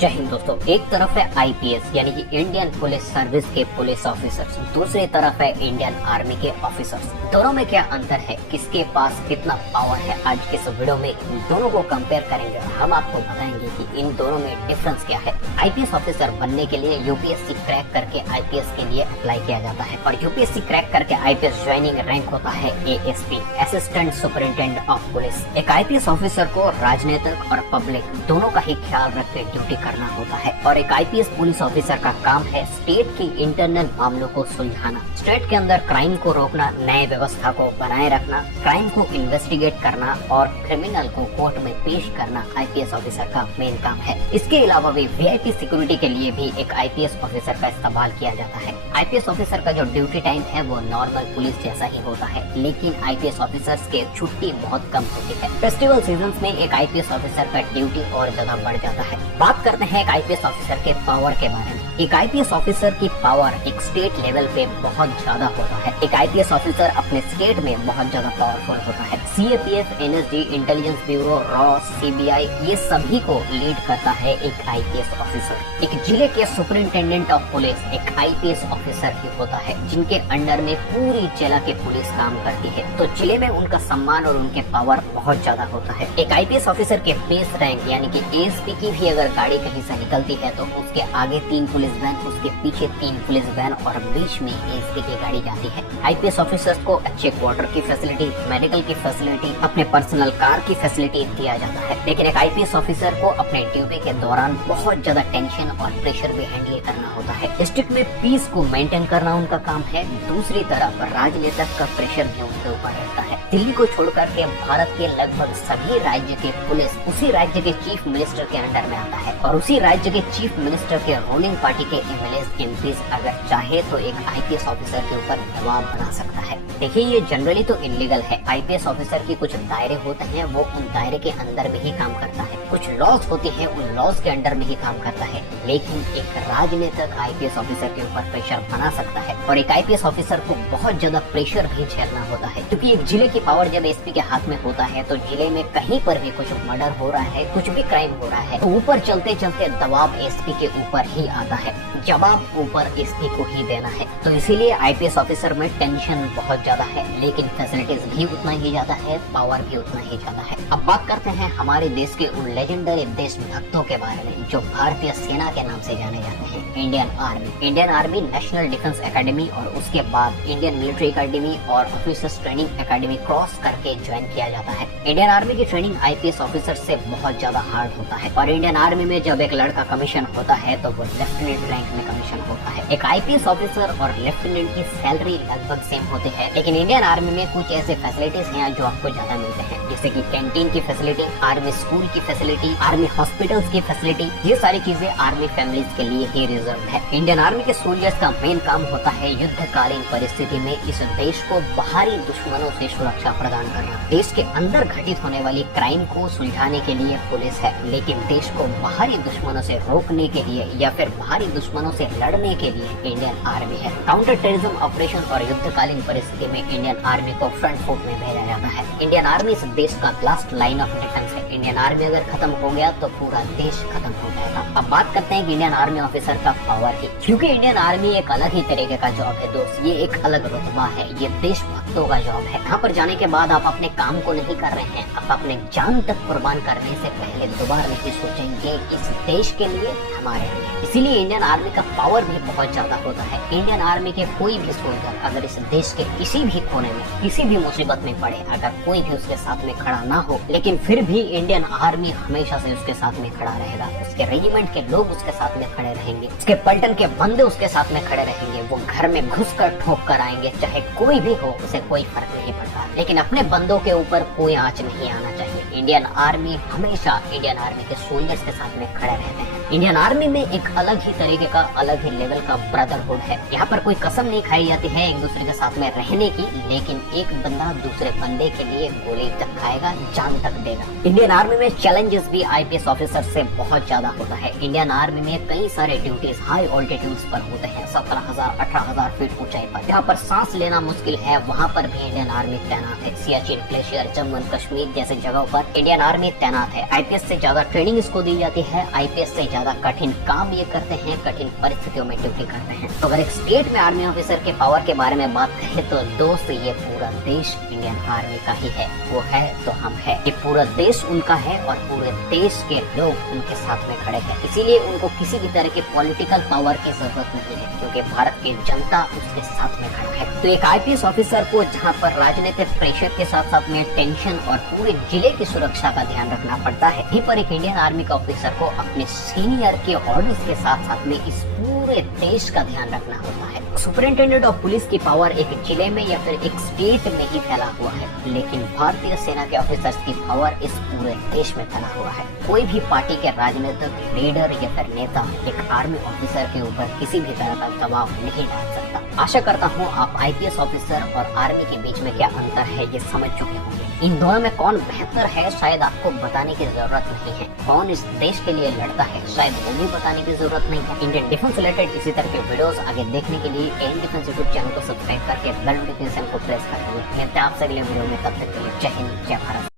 जय हिंद दोस्तों। एक तरफ है आईपीएस यानी कि इंडियन पुलिस सर्विस के पुलिस ऑफिसर्स, दूसरी तरफ है इंडियन आर्मी के ऑफिसर्स। दोनों में क्या अंतर है, किसके पास कितना पावर है, आज के इस वीडियो में इन दोनों को कंपेयर करेंगे और हम आपको बताएंगे कि इन दोनों में डिफरेंस क्या है। आईपीएस ऑफिसर बनने के लिए यूपीएससी क्रैक करके आईपीएस के लिए अप्लाई किया जाता है और यूपीएससी क्रैक करके आईपीएस ज्वाइनिंग रैंक होता है ASP, assistant superintendent of police. एक आईपीएस ऑफिसर को राजनीतिक और पब्लिक दोनों का ही ख्याल रख के ड्यूटी करना होता है और एक आईपीएस पुलिस ऑफिसर का काम है स्टेट की इंटरनल मामलों को सुलझाना, स्टेट के अंदर क्राइम को रोकना, न्याय व्यवस्था को बनाए रखना, क्राइम को इन्वेस्टिगेट करना और क्रिमिनल को कोर्ट में पेश करना आईपीएस ऑफिसर का मेन काम है। इसके अलावा भी वीआईपी सिक्योरिटी के लिए भी एक आईपीएस ऑफिसर का इस्तेमाल किया जाता है। आईपीएस ऑफिसर का जो ड्यूटी टाइम है वो नॉर्मल पुलिस जैसा ही होता है, लेकिन आईपीएस ऑफिसर्स के छुट्टी बहुत कम होती है। फेस्टिवल सीजन में एक आईपीएस ऑफिसर का ड्यूटी और ज्यादा बढ़ जाता है। बात करते हैं एक आईपीएस ऑफिसर के पावर के बारे में। एक आईपीएस ऑफिसर की पावर एक स्टेट लेवल पे बहुत ज्यादा होता है। एक आईपीएस ऑफिसर अपने स्टेट में बहुत ज्यादा पावरफुल होता है। CAPF, NSG, intelligence bureau, raw, CBI, ये सभी को लीड करता है एक आईपीएस ऑफिसर। एक जिले के सुपरिटेंडेंट ऑफ पुलिस एक आईपीएस ऑफिसर ही होता है, जिनके अंडर में पूरी जिला की पुलिस काम करती है, तो जिले में उनका सम्मान और उनके पावर बहुत ज्यादा होता है। एक आईपीएस ऑफिसर के बेस रैंक यानी कि एएसपी की भी अगर गाड़ी कहीं से निकलती है तो उसके आगे 3 पुलिस वैन, उसके पीछे 3 पुलिस वैन और बीच में एएसपी की गाड़ी जाती है। आईपीएस ऑफिसर्स को अच्छे क्वार्टर की फैसिलिटी, मेडिकल की फैसिलिटी, अपने पर्सनल कार की फैसिलिटी दिया जाता है, लेकिन एक आईपीएस ऑफिसर को अपने ड्यूटी के दौरान बहुत ज्यादा टेंशन और प्रेशर भी हैंडल करना होता है। डिस्ट्रिक्ट में पीस को मेंटेन करना उनका काम है, दूसरी तरफ राजनीतिक का प्रेशर भी उनके ऊपर रहता है। दिल्ली को छोड़कर के भारत के लगभग सभी राज्य के पुलिस उसी राज्य के चीफ मिनिस्टर के अंडर में आता है और उसी राज्य के चीफ मिनिस्टर के रूलिंग पार्टी के एमएलए एमपीज अगर चाहे तो एक आईपीएस ऑफिसर के ऊपर दबाव बना सकता है। देखिए, ये जनरली तो इलीगल है। आईपीएस ऑफिसर की कुछ दायरे होते हैं, वो उन दायरे के अंदर में ही काम करता है। कुछ लॉज होते हैं, उन लॉज के अंडर में ही काम करता है, लेकिन एक राजनीतिक आईपीएस ऑफिसर के ऊपर प्रेशर बना सकता है और एक आईपीएस ऑफिसर को बहुत ज्यादा प्रेशर भी झेलना होता है, क्योंकि एक जिले की पावर जब एसपी के हाथ में होता है तो जिले में कहीं पर भी कुछ मर्डर हो रहा है, कुछ भी क्राइम हो रहा है, तो ऊपर चलते चलते दबाव एसपी के ऊपर ही आता है, जवाब ऊपर एसपी को ही देना है। तो इसीलिए आईपीएस ऑफिसर में टेंशन बहुत ज्यादा है, लेकिन फैसिलिटीज भी उतना ही ज्यादा है, पावर भी उतना ही ज्यादा है। अब बात करते हैं हमारे देश के उन लेजेंडरी देशभक्तों के बारे में जो भारतीय सेना के नाम से जाने जाते हैं, Indian army. Indian army national defence academy और उसके बाद इंडियन मिलिट्री एकेडमी और ऑफिसर्स ट्रेनिंग एकेडमी क्रॉस करके ज्वाइन किया जाता है। इंडियन आर्मी की ट्रेनिंग आईपीएस ऑफिसर से बहुत ज्यादा हार्ड होता है और इंडियन आर्मी में जब एक लड़का कमीशन होता है तो वो लेफ्टिनेंट रैंक में कमीशन होता है। एक आईपीएस ऑफिसर और लेफ्टिनेंट की सैलरी लगभग सेम होती है, लेकिन इंडियन आर्मी में कुछ ऐसे फैसिलिटीज हैं जो आपको ज्यादा मिलते हैं, जैसे कि कैंटीन की फैसिलिटी, आर्मी स्कूल की फैसिलिटी, आर्मी हॉस्पिटल्स की फैसिलिटी। ये सारी चीजें आर्मी फैमिलीज के लिए ही रिजर्व है। इंडियन आर्मी के सोल्जर्स का मेन काम होता है युद्धकालीन परिस्थिति में इस देश को बाहरी दुश्मनों से सुरक्षा प्रदान करना। देश के अंदर घटित होने वाली क्राइम को सुलझाने के लिए पुलिस है, लेकिन देश को बाहरी दुश्मनों से रोकने के लिए या फिर बाहरी दुश्मनों से लड़ने के लिए इंडियन आर्मी है। काउंटर टेररिज्म ऑपरेशन और युद्धकालीन परिस्थिति में इंडियन आर्मी को फ्रंट फुट में भेजा जाता है। इंडियन आर्मी इस देश का लास्ट लाइन ऑफ डिफेंस है। इंडियन आर्मी अगर खत्म हो गया तो पूरा देश खत्म हो जाएगा। अब बात करते हैं इंडियन आर्मी ऑफिसर का पावर की, क्योंकि इंडियन आर्मी एक अलग ही तरीके का जॉब है दोस्त, ये एक अलग रुतबा है, ये देशभक्तों का जॉब है। यहाँ पर जाने के बाद आप अपने काम को नहीं कर रहे हैं, आप अपने जान तक कुर्बान करने से पहले दोबारा नहीं सोचेंगे इस देश के लिए, हमारे लिए। इसीलिए इंडियन आर्मी का पावर भी बहुत ज्यादा होता है। इंडियन आर्मी के कोई भी सोल्जर अगर इस देश के किसी भी कोने में किसी भी मुसीबत में पड़े, अगर कोई भी उसके साथ में खड़ा ना हो, लेकिन फिर भी इंडियन आर्मी हमेशा से उसके साथ में खड़ा रहेगा। उसके रेजिमेंट के लोग उसके साथ में खड़े रहेंगे, उसके पलटन के बंदे उसके साथ में खड़े रहेंगे। वो घर में घुस कर ठोक कर आएंगे, चाहे कोई भी हो, उसे कोई फर्क नहीं पड़ता, लेकिन अपने बंदों के ऊपर कोई आंच नहीं आना चाहिए। इंडियन आर्मी हमेशा इंडियन आर्मी के सोल्जर्स के साथ में खड़े रहते हैं। इंडियन आर्मी में एक अलग ही तरीके का, अलग ही लेवल का ब्रदरहुड है। यहाँ पर कोई कसम नहीं खाई जाती है एक दूसरे के साथ में रहने की, लेकिन एक बंदा दूसरे बंदे के लिए गोली तक खाएगा, जान तक देगा। इंडियन आर्मी में चैलेंजेस भी आईपीएस ऑफिसर से बहुत ज्यादा होता है। इंडियन आर्मी में कई सारे ड्यूटीज हाई ऑल्टीट्यूड्स पर होते हैं, 17,000 18,000 फीट ऊंचाई पर, जहाँ पर सांस लेना मुश्किल है, वहाँ पर भी इंडियन आर्मी तैनात है। सियाचिन ग्लेशियर, जम्मू एंड कश्मीर जैसे जगहों पर इंडियन आर्मी तैनात है। आईपीएस से ज्यादा ट्रेनिंग इसको दी जाती है, आईपीएस से ज्यादा कठिन काम ये करते हैं, कठिन परिस्थितियों में ड्यूटी करते हैं। तो अगर एक स्टेट में आर्मी ऑफिसर के पावर के बारे में बात करें तो दोस्त ये पूरा देश इंडियन आर्मी का ही है। वो है तो हम है, ये पूरा देश उनका है और पूरे देश के लोग उनके साथ में खड़े हैं। इसीलिए उनको किसी भी तरह के पॉलिटिकल पावर की जरूरत नहीं है, क्योंकि भारत की जनता उसके साथ में खड़ा है। तो एक आईपीएस ऑफिसर को जहाँ पर राजनीतिक प्रेशर के साथ साथ में टेंशन और पूरे जिले की सुरक्षा का ध्यान रखना पड़ता है, वहीं पर एक इंडियन आर्मी का ऑफिसर को अपने सीनियर के ऑर्डर्स के साथ साथ में इस पूरे देश का ध्यान रखना होता है। सुपरिंटेंडेंट ऑफ पुलिस की पावर एक जिले में या फिर एक स्टेट में ही फैला हुआ है, लेकिन भारतीय सेना के ऑफिसर्स की पावर इस पूरे देश में फैला हुआ है। कोई भी पार्टी के राजनीतिक लीडर या फिर नेता एक आर्मी ऑफिसर के ऊपर किसी भी तरह का दबाव नहीं डाल सकता। आशा करता हूँ आप आईपीएस ऑफिसर और आर्मी के बीच में क्या अंतर है ये समझ चुके होंगे। इन दोनों में कौन बेहतर है शायद आपको बताने की जरूरत नहीं है, कौन इस देश के लिए लड़ता है शायद वो भी बताने की जरूरत नहीं है। इंडियन डिफेंस रिलेटेड इसी तरह के वीडियोस आगे देखने के लिए इंडियन डिफेंस यूट्यूब चैनल को सब्सक्राइब करके बेल नोटिफिकेशन को प्रेस कर दीजिए। मिलते हैं आपसे अगले वीडियो में, तब तक के लिए जय हिंद जय भारत।